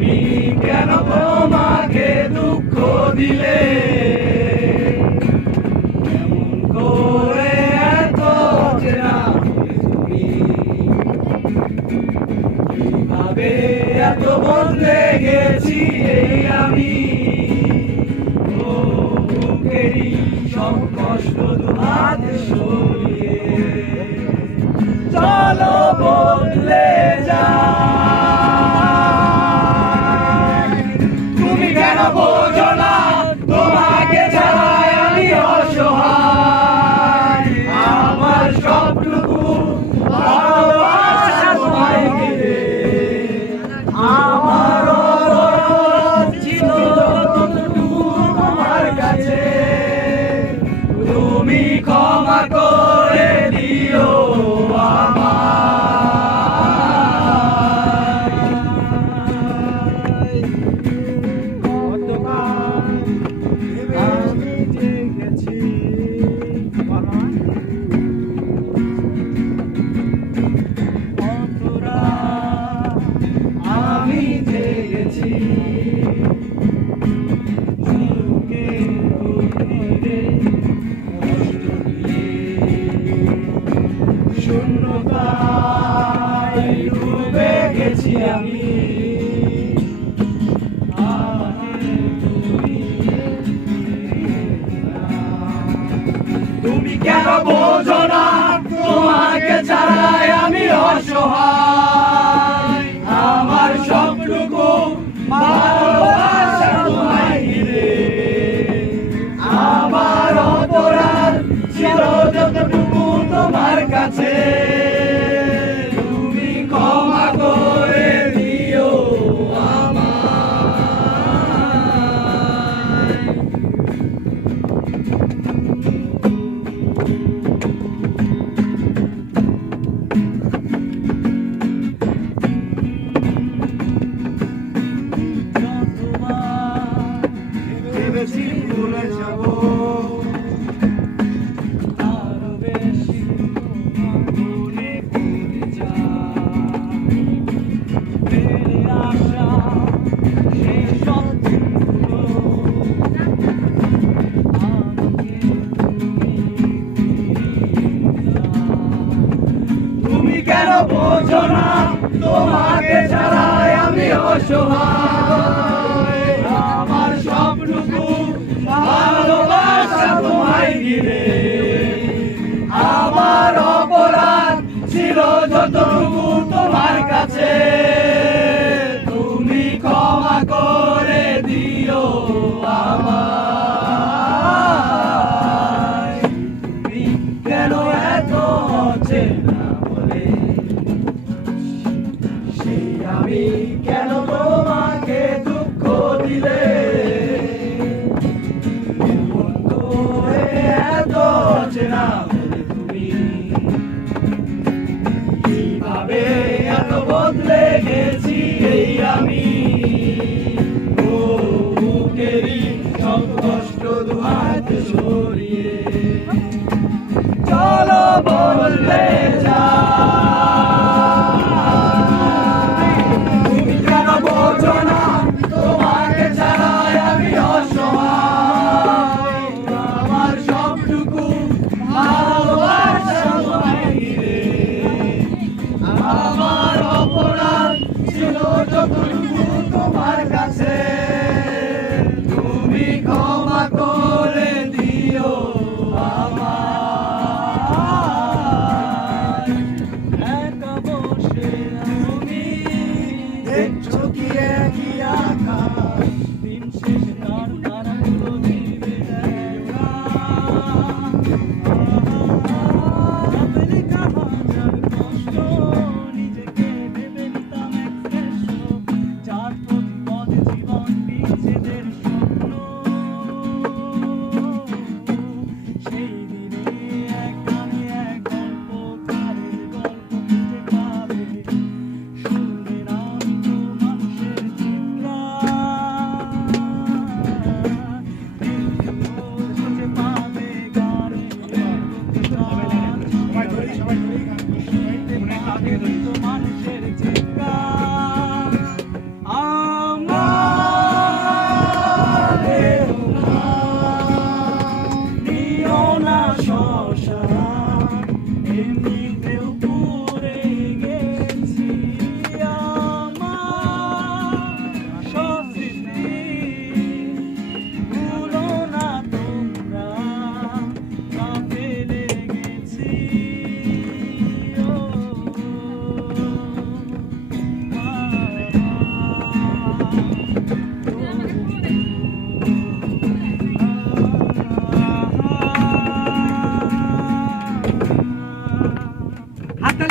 আমি কেন তোমাকে দুঃখ দিলে কেমন করে এত অচেনা তুমি কিভাবে এত বদলে গেছি এই আমি বুকেরই সব কষ্ট দুহাত সরিয়ে চলো বদলে যা তুমি কেন বোঝো না তোমাকে ছাড়াই আমি অসহায় আমার সবটুকু ভালোবাসা তোমায় ঘিরে আমার অপরাধ ছিল যতটুকু তোমার কাছে তুমি ক্ষমা করে দিও আমি জেগেছি শূন্যতায় ডুবে গেছি আমি তুমি কেন বোঝো না তোমাকে ছাড়াই আমি অসহায় আমার সবটুকু ভালোবাসা তোমায় ঘিরে আমার অপরাধ ছিল যতটুকু তোমার কাছে তুমি ক্ষমা করে দিও ভেবেছি ভুলে যাব আরো বেশি মনে পড়ে যায় ফিরে আসা সেই সব দিনগুলো আমাকে তুমি কেন বোঝো না তোমাকে ছাড়াই আমি অসহায় আমার সবটুকু ভালোবাসা তোমায় ঘিরে আমার অপরাধ ছিল যতটুকু তোমার কাছে তুমি ক্ষমা করে দিও আমায় তুমি কেন এত অচেনা বলে সেই আমি কেন তোমাকে দুঃখ দিলে এমন করে এত অচেনা বলে তুমি কিভাবে এত বদলে গেছি এই আমি বুকেরই সব কষ্ট দুহাত সরিয়ে চলো বদলে যা তুমি কেন বোঝো না তোমাকে ছাড়াই আমি অসহায় আমার সবটুকু ভালোবাসা তোমায় ঘিরে আমার অপরাধ ছিল যতটুকু তোমার কাছে তুমি ক্ষমা করে দিও আমায় একা বসে তুমি দেখছো কি